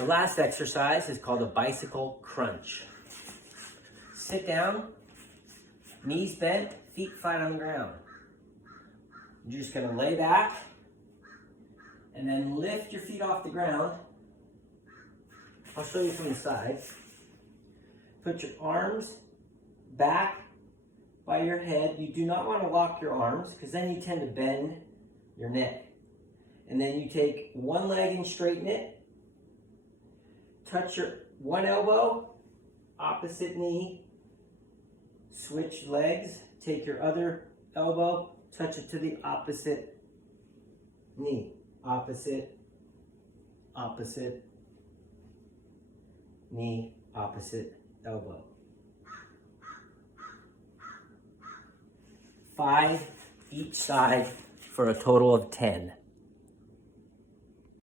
The last exercise is called a bicycle crunch. Sit down, knees bent, feet flat on the ground. You're just gonna lay back and then lift your feet off the ground. I'll show you from the side. Put your arms back by your head. You do not want to lock your arms because then you tend to bend your neck. And then you take one leg and straighten it. Touch your one elbow, opposite knee. Switch legs. Take your other elbow, touch it to the opposite knee. Opposite, opposite, knee, opposite elbow. 5 each side for a total of 10.